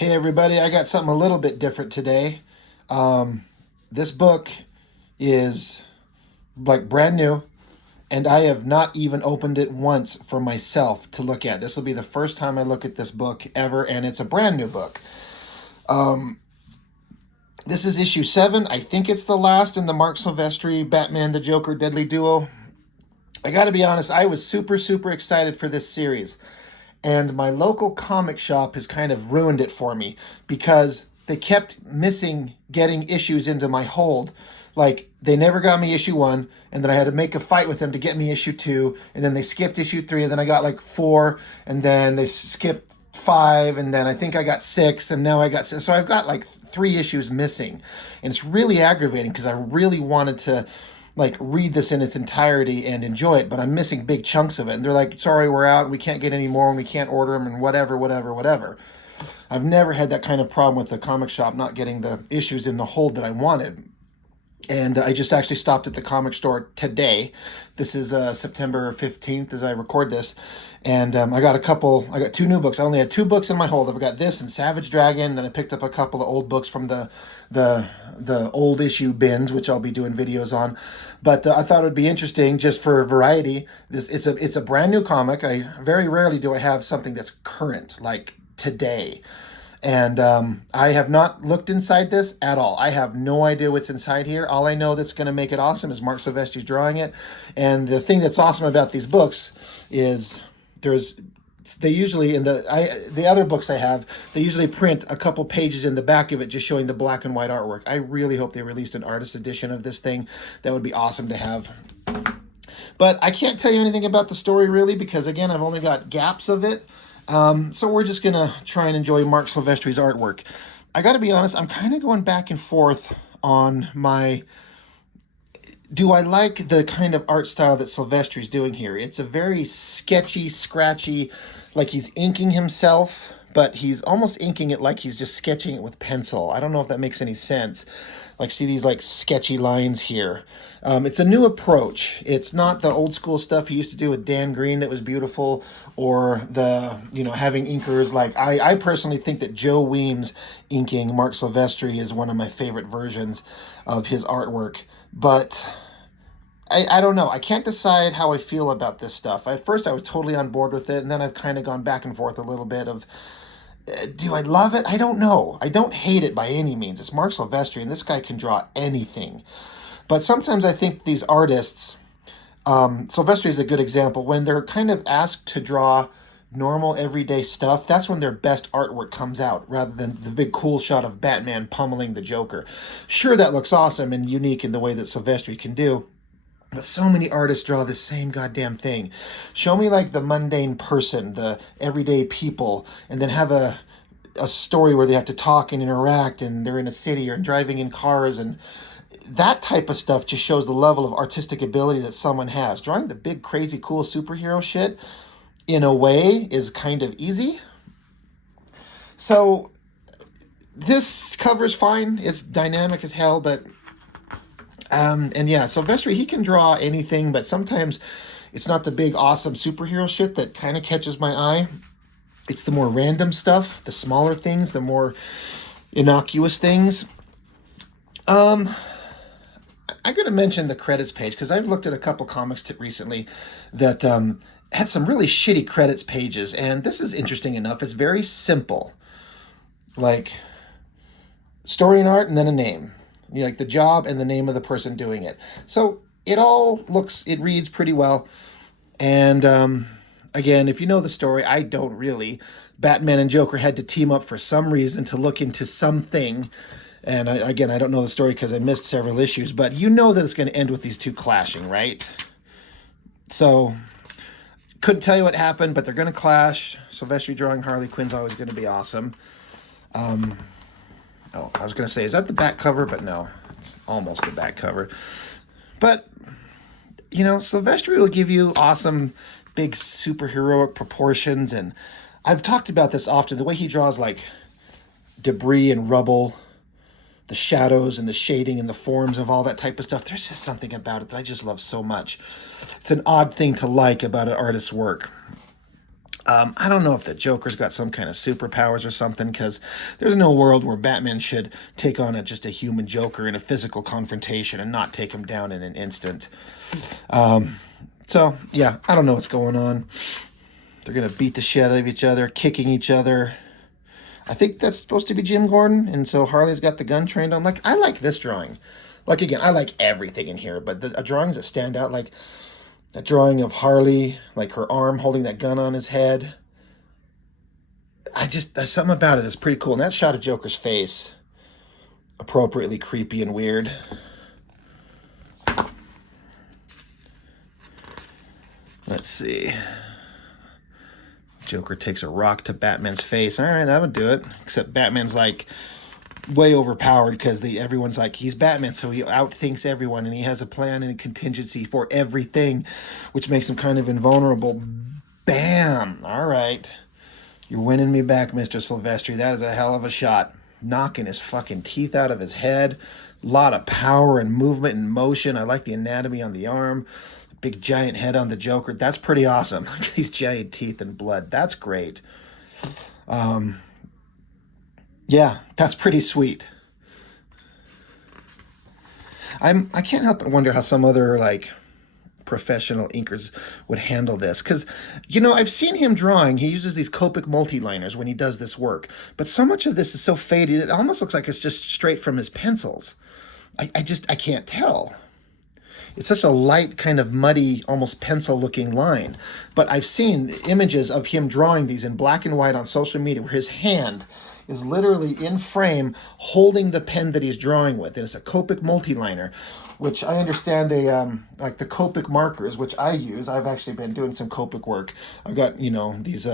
Hey everybody, I got something a little bit different today. This book is like brand new, and I have not even opened it once for myself to look at. This will be the first time I look at this book ever, and it's a brand new book. This is issue 7. I think it's the last in the MARC Silvestri Batman the Joker Deadly Duo. I gotta be honest, I was super excited for this series. And my local comic shop has kind of ruined it for me because they kept missing getting issues into my hold. Like, they never got me issue 1, and then I had to make a fight with them to get me issue 2, and then they skipped issue 3, and then I got like 4, and then they skipped 5, and then I think I got 6, and now I got 6. So I've got like 3 issues missing, and it's really aggravating because I really wanted to like read this in its entirety and enjoy it, but I'm missing big chunks of it. And they're like, sorry, we're out. We can't get any more and we can't order them and whatever. I've never had that kind of problem with the comic shop not getting the issues in the hold that I wanted. And I just actually stopped at the comic store today. This is September 15th as I record this. And I got 2 new books. I only had 2 books in my hold. I've got this and Savage Dragon. Then I picked up a couple of old books from the old issue bins, which I'll be doing videos on. But I thought it would be interesting just for variety. It's a brand new comic. I very rarely do I have something that's current, like today. And I have not looked inside this at all. I have no idea what's inside here. All I know that's going to make it awesome is MARC Silvestri's drawing it. And the thing that's awesome about these books is they usually, in the other books I have, they usually print a couple pages in the back of it just showing the black and white artwork. I really hope they released an artist edition of this thing. That would be awesome to have. But I can't tell you anything about the story really because, again, I've only got gaps of it. So we're just going to try and enjoy MARC Silvestri's artwork. I got to be honest, I'm kind of going back and forth on do I like the kind of art style that Silvestri's doing here? It's a very sketchy, scratchy, like he's inking himself, but he's almost inking it like he's just sketching it with pencil. I don't know if that makes any sense. Like, see these like sketchy lines here. It's a new approach. It's not the old school stuff he used to do with Dan Green that was beautiful, or the, having inkers like, I personally think that Joe Weems inking MARC Silvestri is one of my favorite versions of his artwork. But I don't know. I can't decide how I feel about this stuff. At first, I was totally on board with it, and then I've kind of gone back and forth a little bit of, do I love it? I don't know. I don't hate it by any means. It's MARC Silvestri, and this guy can draw anything. But sometimes I think these artists, Silvestri is a good example, when they're kind of asked to draw normal everyday stuff, that's when their best artwork comes out, rather than the big cool shot of Batman pummeling the Joker. Sure, that looks awesome and unique in the way that Silvestri can do, but so many artists draw the same goddamn thing. Show me like the mundane person, the everyday people, and then have a story where they have to talk and interact, and they're in a city or driving in cars, and that type of stuff just shows the level of artistic ability that someone has. Drawing the big, crazy, cool superhero shit, in a way, is kind of easy. So this cover's fine. It's dynamic as hell, but and yeah, Silvestri, he can draw anything, but sometimes it's not the big, awesome superhero shit that kind of catches my eye. It's the more random stuff, the smaller things, the more innocuous things. I'm going to mention the credits page because I've looked at a couple comics recently that had some really shitty credits pages, and this is interesting enough. It's very simple, like story and art, and then a name. Like the job and the name of the person doing it. So it reads pretty well. And again, if you know the story, I don't really. Batman and Joker had to team up for some reason to look into something. And I don't know the story because I missed several issues, but you know that it's going to end with these two clashing, right? So couldn't tell you what happened, but they're going to clash. Silvestri drawing Harley Quinn's always going to be awesome. Oh, I was going to say, is that the back cover? But no, it's almost the back cover. But, Silvestri will give you awesome, big, superheroic proportions. And I've talked about this often, the way he draws, like, debris and rubble, the shadows and the shading and the forms of all that type of stuff. There's just something about it that I just love so much. It's an odd thing to like about an artist's work. I don't know if the Joker's got some kind of superpowers or something, because there's no world where Batman should take on just a human Joker in a physical confrontation and not take him down in an instant. So, yeah, I don't know what's going on. They're going to beat the shit out of each other, kicking each other. I think that's supposed to be Jim Gordon, and so Harley's got the gun trained on. Like, I like this drawing. Like, again, I like everything in here, but the drawings that stand out, like that drawing of Harley, like her arm holding that gun on his head. There's something about it that's pretty cool. And that shot of Joker's face, appropriately creepy and weird. Let's see. Joker takes a rock to Batman's face. All right, that would do it. Except Batman's like way overpowered because everyone's like, he's Batman, so he outthinks everyone, and he has a plan and a contingency for everything, which makes him kind of invulnerable. Bam! All right. You're winning me back, Mr. Silvestri. That is a hell of a shot. Knocking his fucking teeth out of his head. A lot of power and movement and motion. I like the anatomy on the arm. Big giant head on the Joker. That's pretty awesome. Look at these giant teeth and blood. That's great. Yeah, that's pretty sweet. I can't help but wonder how some other like professional inkers would handle this, because I've seen him drawing. He uses these Copic multi-liners when he does this work, but so much of this is so faded it almost looks like it's just straight from his pencils. I can't tell. It's such a light, kind of muddy, almost pencil-looking line. But I've seen images of him drawing these in black and white on social media where his hand is literally in frame holding the pen that he's drawing with. And it's a Copic multi-liner, which I understand they, like the Copic markers, which I use. I've actually been doing some Copic work. I've got, these...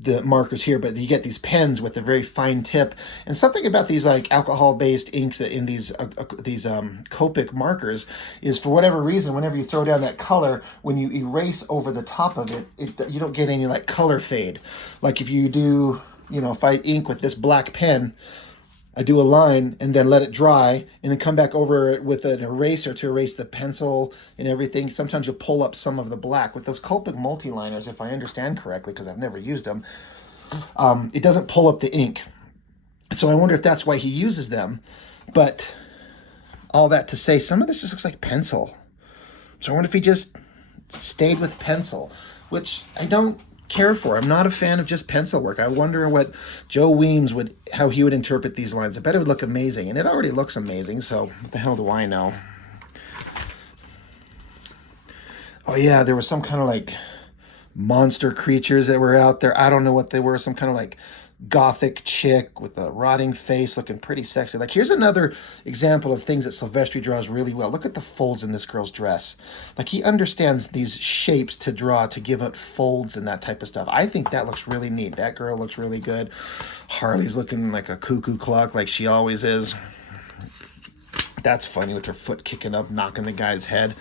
the markers here, but you get these pens with a very fine tip, and something about these like alcohol-based inks that in these Copic markers is, for whatever reason, whenever you throw down that color, when you erase over the top of it, you don't get any like color fade. Like if you do, if I ink with this black pen, I do a line and then let it dry and then come back over it with an eraser to erase the pencil and everything. Sometimes you'll pull up some of the black. With those Copic multi-liners, if I understand correctly, because I've never used them, it doesn't pull up the ink. So I wonder if that's why he uses them. But all that to say, some of this just looks like pencil. So I wonder if he just stayed with pencil, which I don't care for. I'm not a fan of just pencil work. I wonder what Joe Weems how he would interpret these lines. I bet it would look amazing, and it already looks amazing, so what the hell do I know? Oh yeah, there was some kind of like monster creatures that were out there. I don't know what they were. Some kind of like gothic chick with a rotting face looking pretty sexy. Like, here's another example of things that Silvestri draws really well. Look at the folds in this girl's dress. Like, he understands these shapes to draw to give it folds and that type of stuff. I think that looks really neat. That girl looks really good. Harley's looking like a cuckoo clock, like she always is. That's funny, with her foot kicking up, knocking the guy's head.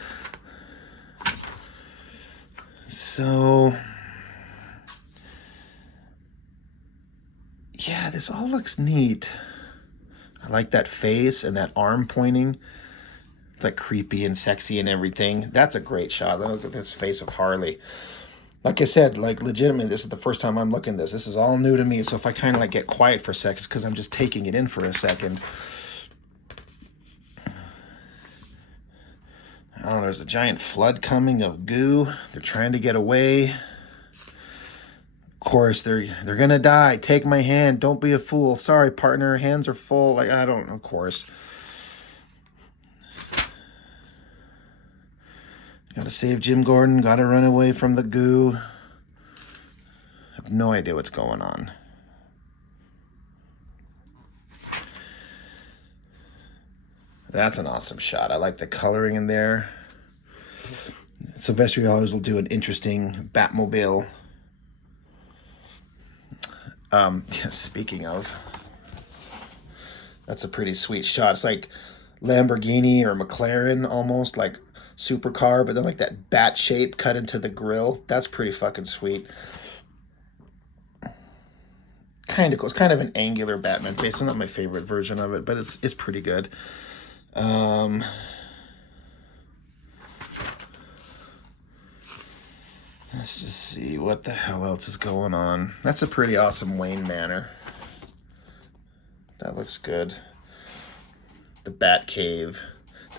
So yeah, this all looks neat. I like that face and that arm pointing. It's like creepy and sexy and everything. That's a great shot. Look at this face of Harley. Like I said, like legitimately, this is the first time I'm looking at this. This is all new to me. So if I kind of like get quiet for a second, it's because I'm just taking it in for a second. I don't know, there's a giant flood coming of goo. They're trying to get away. Of course, they're gonna die. Take my hand. Don't be a fool. Sorry, partner. Hands are full. Like, I don't know. Of course. Gotta save Jim Gordon. Gotta run away from the goo. I have no idea what's going on. That's an awesome shot. I like the coloring in there. Silvestri always will do an interesting Batmobile. Speaking of, that's a pretty sweet shot. It's like Lamborghini or McLaren, almost like supercar, but then like that bat shape cut into the grill. That's pretty fucking sweet. Kind of cool. It's kind of an angular Batman face. It's not my favorite version of it, but it's pretty good. Let's just see what the hell else is going on. That's a pretty awesome Wayne Manor. That looks good. The Bat Cave.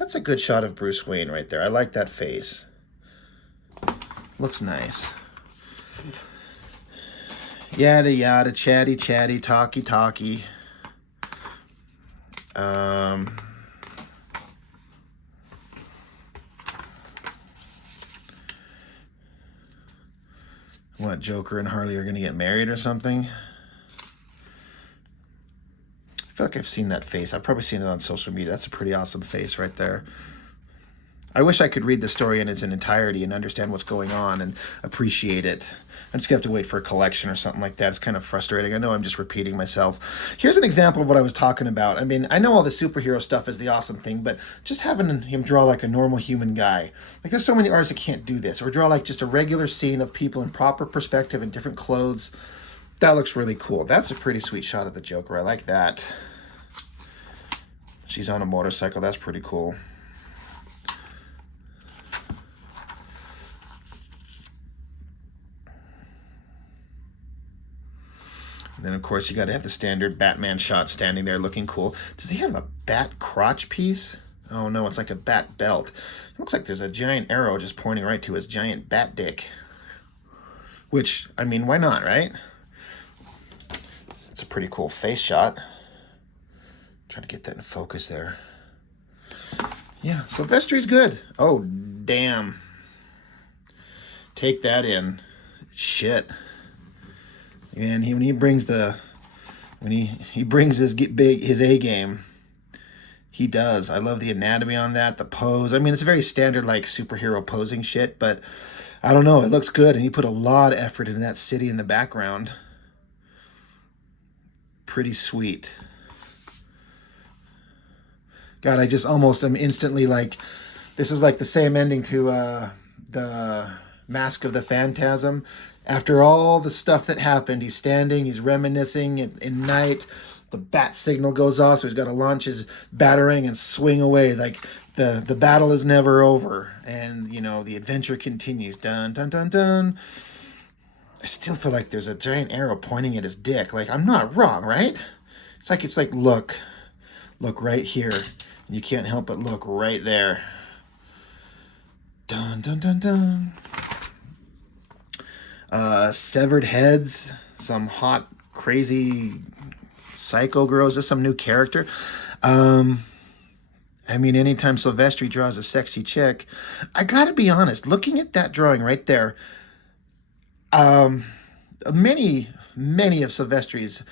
That's a good shot of Bruce Wayne right there. I like that face. Looks nice. Yada yada, chatty chatty, talky talky. What, Joker and Harley are going to get married or something? I feel like I've seen that face. I've probably seen it on social media. That's a pretty awesome face right there. I wish I could read the story in its entirety and understand what's going on and appreciate it. I'm just going to have to wait for a collection or something like that. It's kind of frustrating. I know I'm just repeating myself. Here's an example of what I was talking about. I mean, I know all the superhero stuff is the awesome thing, but just having him draw like a normal human guy. Like, there's so many artists that can't do this. Or draw like just a regular scene of people in proper perspective in different clothes. That looks really cool. That's a pretty sweet shot of the Joker. I like that. She's on a motorcycle. That's pretty cool. And then, of course, you got to have the standard Batman shot standing there looking cool. Does he have a bat crotch piece? Oh, no, it's like a bat belt. It looks like there's a giant arrow just pointing right to his giant bat dick. Which, I mean, why not, right? It's a pretty cool face shot. Trying to get that in focus there. Yeah, Silvestri's good. Oh, damn. Take that in. Shit. And when he brings his A game, he does. I love the anatomy on that, the pose. I mean, it's a very standard like superhero posing shit, but I don't know, it looks good, and he put a lot of effort into that city in the background. Pretty sweet. God, I just almost am instantly like, this is like the same ending to the Mask of the Phantasm. After all the stuff that happened, he's standing, he's reminiscing in night. The bat signal goes off, so he's got to launch his batarang and swing away. Like, the battle is never over. And, you know, the adventure continues. Dun, dun, dun, dun. I still feel like there's a giant arrow pointing at his dick. Like, I'm not wrong, right? It's like, look right here. You can't help but look right there. Dun, dun, dun, dun. Severed heads, some hot, crazy psycho girl. Is this some new character? I mean, anytime Silvestri draws a sexy chick, I gotta be honest, looking at that drawing right there, many of Silvestri's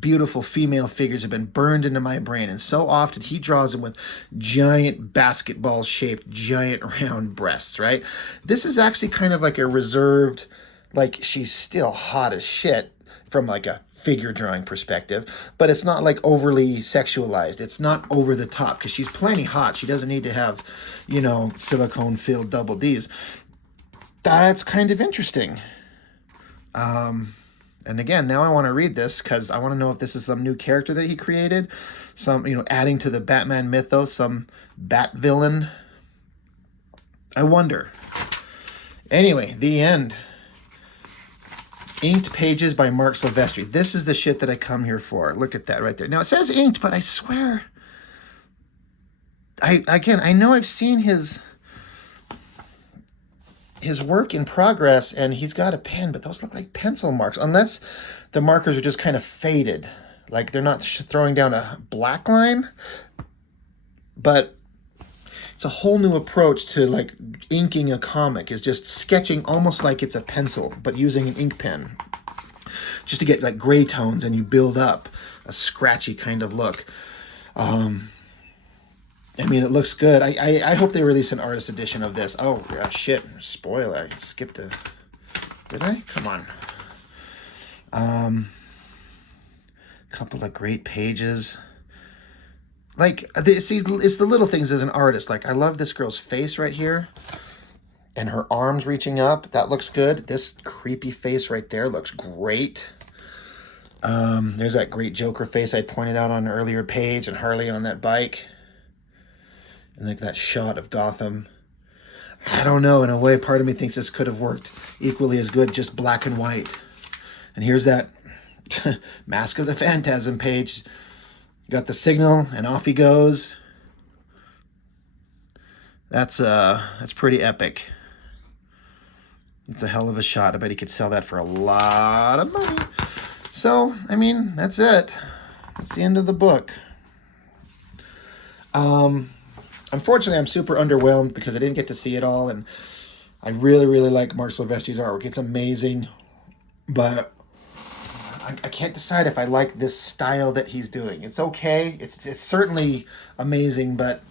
beautiful female figures have been burned into my brain, and so often he draws them with giant basketball-shaped, giant round breasts, right? This is actually kind of like a reserved, like, she's still hot as shit from like a figure drawing perspective, but it's not like overly sexualized. It's not over the top because she's plenty hot. She doesn't need to have, you know, silicone filled double Ds. That's kind of interesting. And again, now I want to read this because I want to know if this is some new character that he created, some, you know, adding to the Batman mythos, some bat villain. I wonder. Anyway, the end. Inked pages by MARC SILVESTRI. This is the shit that I come here for. Look at that right there. Now, it says inked, but I swear, I know I've seen his work in progress, and he's got a pen, but those look like pencil marks, unless the markers are just kind of faded. Like, they're not throwing down a black line, but it's a whole new approach to, like, inking a comic, is just sketching almost like it's a pencil, but using an ink pen, just to get, like, gray tones, and you build up a scratchy kind of look. I mean, it looks good. I hope they release an artist edition of this. Oh, shit. Spoiler. I skipped a... Did I? Come on. Couple of great pages. Like, see, it's the little things as an artist. Like, I love this girl's face right here. And her arms reaching up. That looks good. This creepy face right there looks great. There's that great Joker face I pointed out on an earlier page. And Harley on that bike. And like that shot of Gotham. I don't know. In a way, part of me thinks this could have worked equally as good, just black and white. And here's that Mask of the Phantasm page. Got the signal, and off he goes. That's pretty epic. It's a hell of a shot. I bet he could sell that for a lot of money. So, I mean, that's it. That's the end of the book. Unfortunately, I'm super underwhelmed because I didn't get to see it all, and I really, really like Marc Silvestri's artwork. It's amazing, but I can't decide if I like this style that he's doing. It's okay. It's certainly amazing, but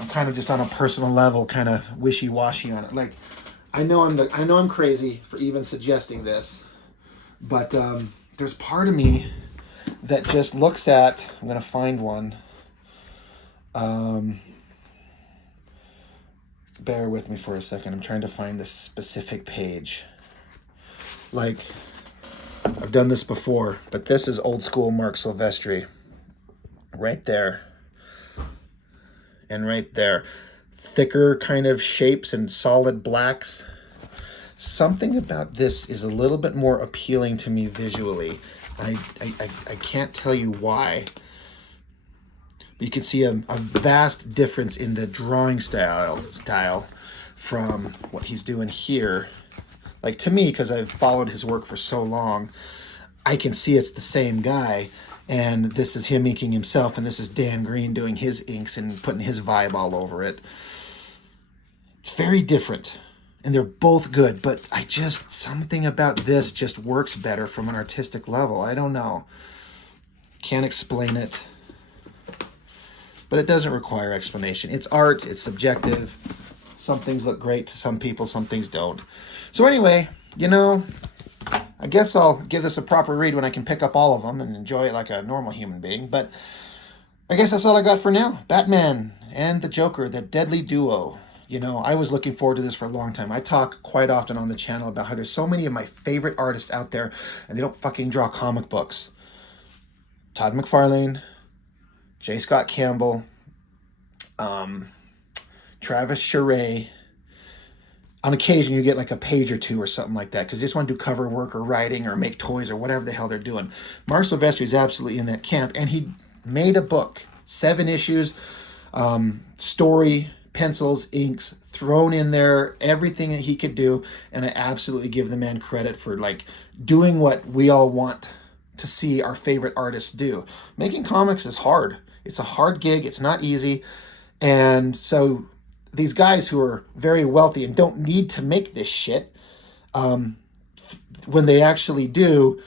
I'm kind of just on a personal level, kind of wishy-washy on it. Like, I know I'm crazy for even suggesting this, but there's part of me that just looks at. I'm gonna find one. Bear with me for a second. I'm trying to find this specific page. Like, I've done this before, but this is old school Marc Silvestri. Right there. And right there. Thicker kind of shapes and solid blacks. Something about this is a little bit more appealing to me visually. I can't tell you why. But you can see a vast difference in the drawing style from what he's doing here. Like, to me, because I've followed his work for so long, I can see it's the same guy. And this is him inking himself, and this is Dan Green doing his inks and putting his vibe all over it. It's very different, and they're both good, but something about this just works better from an artistic level. I don't know. Can't explain it. But it doesn't require explanation. It's art, it's subjective. Some things look great to some people, some things don't. So anyway, I guess I'll give this a proper read when I can pick up all of them and enjoy it like a normal human being. But I guess that's all I got for now. Batman and the Joker, the deadly duo. I was looking forward to this for a long time. I talk quite often on the channel about how there's so many of my favorite artists out there and they don't fucking draw comic books. Todd McFarlane, J. Scott Campbell, Travis Charest. On occasion, you get like a page or two or something like that because they just want to do cover work or writing or make toys or whatever the hell they're doing. Marc Silvestri is absolutely in that camp, and he made a book, 7 issues, story, pencils, inks, thrown in there, everything that he could do, and I absolutely give the man credit for like doing what we all want to see our favorite artists do. Making comics is hard. It's a hard gig. It's not easy. And so these guys who are very wealthy and don't need to make this shit, when they actually do,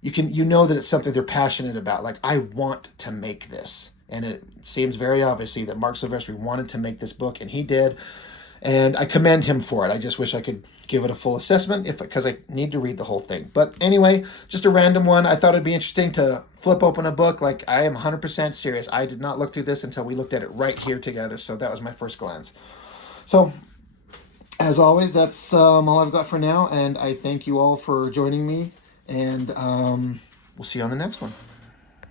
you know that it's something they're passionate about. Like, I want to make this. And it seems very obviously that Marc Silvestri wanted to make this book, and he did. And I commend him for it. I just wish I could give it a full assessment because I need to read the whole thing. But anyway, just a random one. I thought it'd be interesting to flip open a book. Like, I am 100% serious. I did not look through this until we looked at it right here together. So that was my first glance. So, as always, that's all I've got for now. And I thank you all for joining me. And we'll see you on the next one.